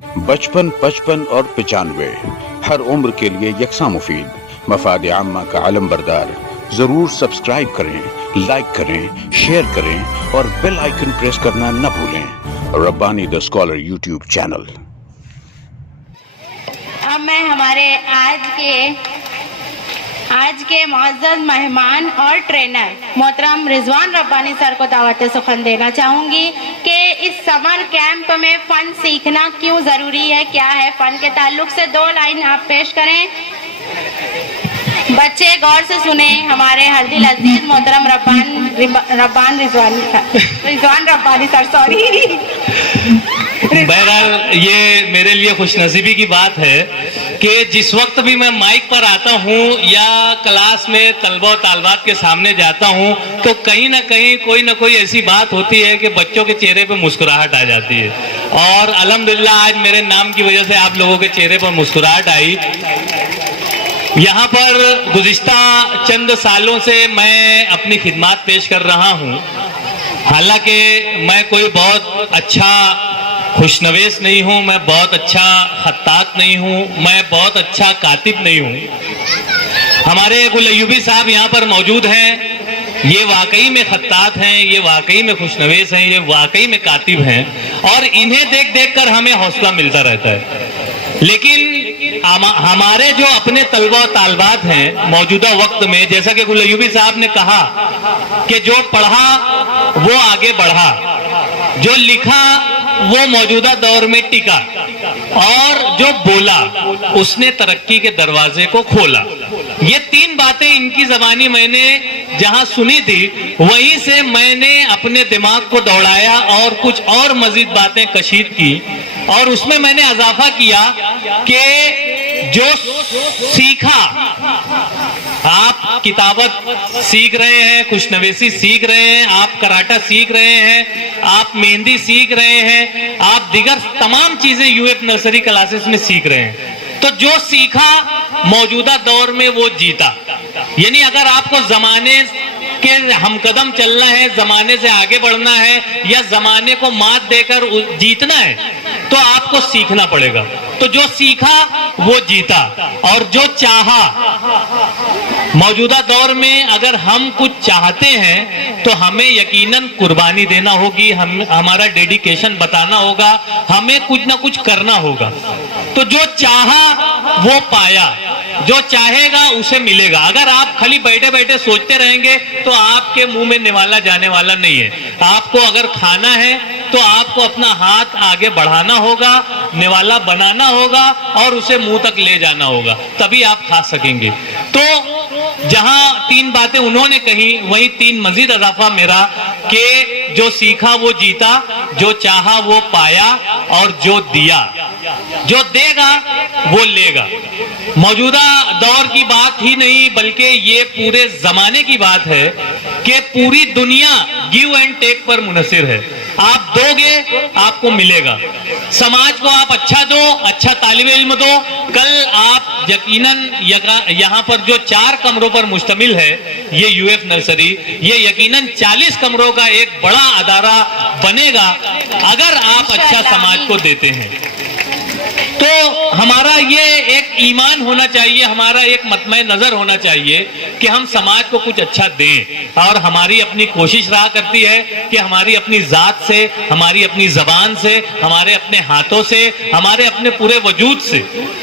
55, 55 और 95 हर उम्र के लिए यकसा मुफीद, मफाद आम्मा का आलम बरदार। जरूर सब्सक्राइब करें, लाइक करें, शेयर करें और बेल आइकन प्रेस करना न भूलें। Rabbani the scholar YouTube channel. अब मैं हमारे आज के मुअज़्ज़ज़ मेहमान और ट्रेनर मोहतरम रिजवान रब्बानी सर को दावत सुखन देना चाहूँगी कि इस समर कैंप में फ़न सीखना क्यों ज़रूरी है, क्या है फ़न के ताल्लुक से 2 लाइन आप पेश करें। बच्चे गौर से सुने, हमारे हरदिल अजीज मोहतरम रिजवान रब्बानी सर सॉरी। बहरहाल ये मेरे लिए खुशनसीबी की बात है कि जिस वक्त भी मैं माइक पर आता हूँ या क्लास में तलबा और तालबात के सामने जाता हूँ तो कहीं ना कहीं कोई ना कोई ऐसी बात होती है कि बच्चों के चेहरे पर मुस्कुराहट आ जाती है। और अल्हम्दुलिल्लाह आज मेरे नाम की वजह से आप लोगों के चेहरे पर मुस्कुराहट आई। यहाँ पर गुज़िश्ता चंद सालों से मैं अपनी खिदमत पेश कर रहा हूँ। हालांकि मैं कोई बहुत अच्छा खुशनवेश नहीं हूँ, मैं बहुत अच्छा खत्तात नहीं हूँ, मैं बहुत अच्छा कातिब नहीं हूँ। हमारे गुल अय्यूबी साहब यहाँ पर मौजूद हैं, ये वाकई में खत्तात हैं, ये वाकई में खुशनवेश हैं, ये वाकई में कातिब हैं और इन्हें देख देख कर हमें हौसला मिलता रहता है। लेकिन हमारे जो अपने तलबा और तालबात हैं मौजूदा वक्त में, जैसा कि गुल अय्यूबी साहब ने कहा कि जो पढ़ा वो आगे बढ़ा, जो लिखा वो मौजूदा दौर में टिका और जो बोला उसने तरक्की के दरवाजे को खोला। ये 3 बातें इनकी ज़बानी मैंने जहां सुनी थी वहीं से मैंने अपने दिमाग को दौड़ाया और कुछ और मजीद बातें कशीद की और उसमें मैंने इजाफा किया कि जो सीखा, आप किताबत सीख रहे हैं, खुशनवेसी सीख रहे हैं, आप कराटा सीख रहे हैं, आप मेहंदी सीख रहे हैं, आप दिगर तमाम चीजें यूएफ नर्सरी क्लासेस में सीख रहे हैं, तो जो सीखा मौजूदा दौर में वो जीता। यानी अगर आपको जमाने के हमकदम चलना है, जमाने से आगे बढ़ना है या जमाने को मात देकर जीतना है तो आपको सीखना पड़ेगा। तो जो सीखा वो जीता और जो चाहा, मौजूदा दौर में अगर हम कुछ चाहते हैं तो हमें यकीनन कुर्बानी देना होगी, हमारा डेडिकेशन बताना होगा, हमें कुछ ना कुछ करना होगा। तो जो चाहा वो पाया, जो चाहेगा उसे मिलेगा। अगर आप खाली बैठे बैठे सोचते रहेंगे तो आपके मुंह में निवाला जाने वाला नहीं है। आपको अगर खाना है तो आपको अपना हाथ आगे बढ़ाना होगा, निवाला बनाना होगा और उसे मुंह तक ले जाना होगा, तभी आप खा सकेंगे। तो जहां 3 बातें उन्होंने कही वहीं 3 मजीद इजाफा मेरा कि जो सीखा वो जीता, जो चाहा वो पाया और जो दिया, जो देगा वो लेगा। मौजूदा दौर की बात ही नहीं बल्कि ये पूरे जमाने की बात है कि पूरी दुनिया गिव एंड टेक पर मुनहसिर है। आप दोगे आपको मिलेगा। समाज को आप अच्छा दो, अच्छा तालिब इल्म दो, कल आप यकीनन यहाँ पर जो 4 कमरों पर मुश्तमिल है ये यूएफ नर्सरी, ये यकीनन 40 कमरों का एक बड़ा अदारा बनेगा अगर आप अच्छा समाज को देते हैं। तो हमारा ये एक ईमान होना चाहिए, हमारा एक मतमय नजर होना चाहिए कि हम समाज को कुछ अच्छा दें और हमारी अपनी कोशिश रहा करती है कि हमारी अपनी जात से, हमारी अपनी जबान से, हमारे अपने हाथों से, हमारे अपने पूरे वजूद से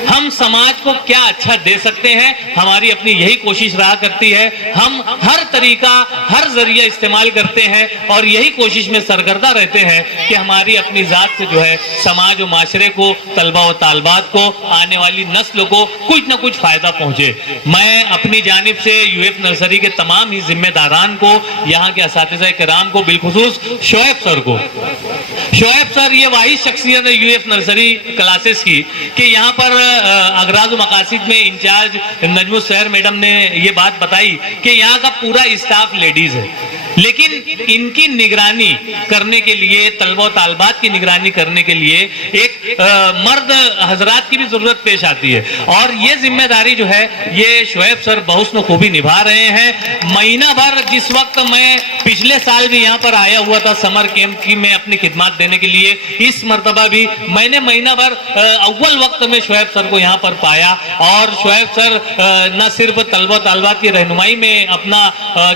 हम समाज को क्या अच्छा दे सकते हैं, हमारी अपनी यही कोशिश रहा करती है। हम हर तरीका, हर जरिया इस्तेमाल करते हैं और यही कोशिश में सरगर्दा रहते हैं कि हमारी अपनी जात से जो है समाज और माशरे को, तलबा और तालबात को, आने वाली नस्ल को कुछ ना कुछ फायदा पहुंचे। मैं अपनी जानिब से यूएफ नर्सरी के तमाम ही जिम्मेदारान को, यहाँ के असातिज़ा किराम को, बिलखुसूस शोएब सर को, शोएब सर ये वाहिद शख्सियत है यूएफ नर्सरी क्लासेस की कि यहाँ पर अगराज मकासिद में इंचार्ज नजमुस सहर मैडम ने ये बात बताई कि यहाँ का पूरा स्टाफ लेडीज है। लेकिन इनकी निगरानी करने के लिए, तलबा तालबात की निगरानी करने के लिए एक मर्द हजरात की भी जरूरत पेश आती है, और ये जिम्मेदारी जो है ये शुएब सर बहुस्न खूबी निभा रहे हैं। महीना भर, जिस वक्त मैं पिछले साल भी यहाँ पर आया हुआ था समर कैंप की में अपनी खिदमत देने के लिए, इस मर्तबा भी मैंने महीना भर अव्वल वक्त में शुएब सर को यहाँ पर पाया, और शुएब सर न सिर्फ तलबा तालबात की रहनुमाई में अपना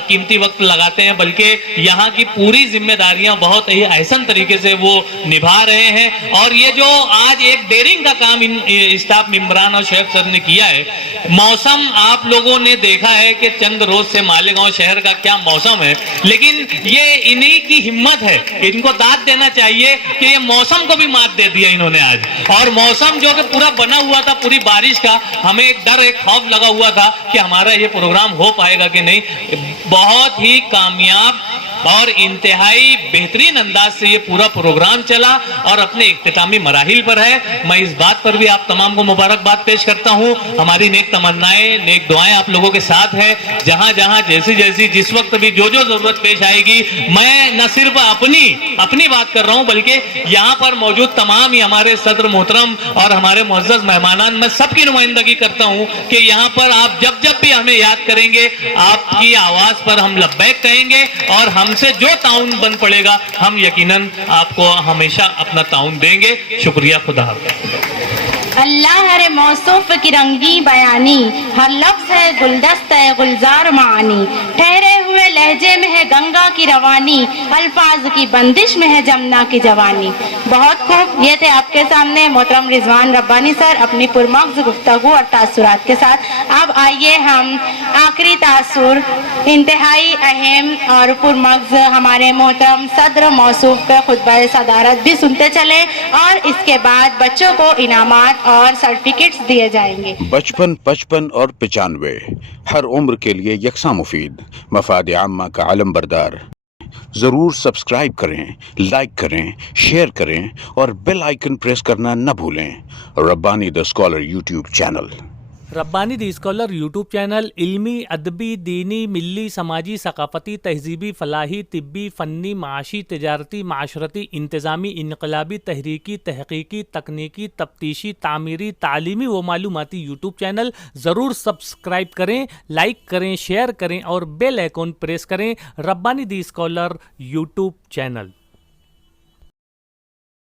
कीमती वक्त लगाते हैं, बल्कि यहाँ की पूरी जिम्मेदारियां बहुत ही अहसन तरीके से वो निभा रहे हैं। और ये जो आज एक डेयरिंग का काम इन स्टाफ मेंबरान और शुएब सर ने किया है, मौसम आप लोगों ने देखा है कि चंद रोज से मालेगांव शहर का क्या मौसम है, लेकिन ये इन्हीं की हिम्मत है, इनको दाद देना चाहिए कि ये मौसम को भी मात दे दिया इन्होंने आज। और मौसम जो कि पूरा बना हुआ था पूरी बारिश का, हमें एक डर, एक खौफ लगा हुआ था कि हमारा ये प्रोग्राम हो पाएगा कि नहीं, बहुत ही कामयाब और इंतहाई बेहतरीन अंदाज से ये पूरा प्रोग्राम चला और अपने इख्तितामी मराहिल पर है। मैं इस बात पर भी आप तमाम को मुबारकबाद पेश करता हूँ। हमारी नेक तमन्नाएं, नेक दुआएं आप लोगों के साथ है। जहां जहां जैसी जैसी जिस वक्त भी जो जो जरूरत पेश आएगी, मैं न सिर्फ अपनी बात कर रहा हूं, बल्कि यहाँ पर मौजूद तमाम ही हमारे सदर मोहतरम और हमारे मुअज़्ज़ज़ मेहमानान, मैं सबकी नुमाइंदगी करता हूँ कि यहाँ पर आप जब जब भी हमें याद करेंगे, आपकी आवाज पर हम लब्बैक कहेंगे, और हमसे जो ताउन बन पड़ेगा हम यकीनन आपको हमेशा अपना ताउन देंगे। शुक्रिया, खुदा हाफ़िज़। अल्लाह हर मौसूफ की रंगी बयानी, हर लफ्ज़ है गुलदस्त है गुलजार मानी, ठहरे हुए लहजे में है गंगा की रवानी, अल्फाज की बंदिश में है जमुना की जवानी। बहुत खूब, ये थे आपके सामने मोहतरम रिजवान रब्बानी सर अपनी पुरमग़्ज़ गुफ्तगू और तासुरात के साथ। अब आइए हम आखिरी तासुर, इंतहाई अहम और पुरमग़्ज़ हमारे मोहतरम सदर मौसूफ का खुतबा सदारत भी सुनते चले, और इसके बाद बच्चों को इनामात और सर्टिफिकेट्स दिए जाएंगे। 55, 55 और 95 हर उम्र के लिए यकसा मुफीद, मफाद आम्मा का आलम बरदार। ज़रूर सब्सक्राइब करें, लाइक करें, शेयर करें और बेल आइकन प्रेस करना न भूलें। Rabbani the scholar YouTube channel. Rabbani the scholar YouTube channel इल्मी, अदबी, दीनी, मिली, समाजी, सकाफ़ती, तहजीबी, फ़लाही, तिब्बी, फ़न्नी, माशी, तिजारती, माशरती, इंतज़ामी, इनकलाबी, तहरीकी, तहक़ीक़ी, तकनीकी, तफ्तीशी, तामीरी, तालीमी व मालूमाती यूट्यूब चैनल। ज़रूर सब्सक्राइब करें, लाइक करें, शेयर करें और बेल आइकन प्रेस करें। Rabbani the scholar YouTube channel.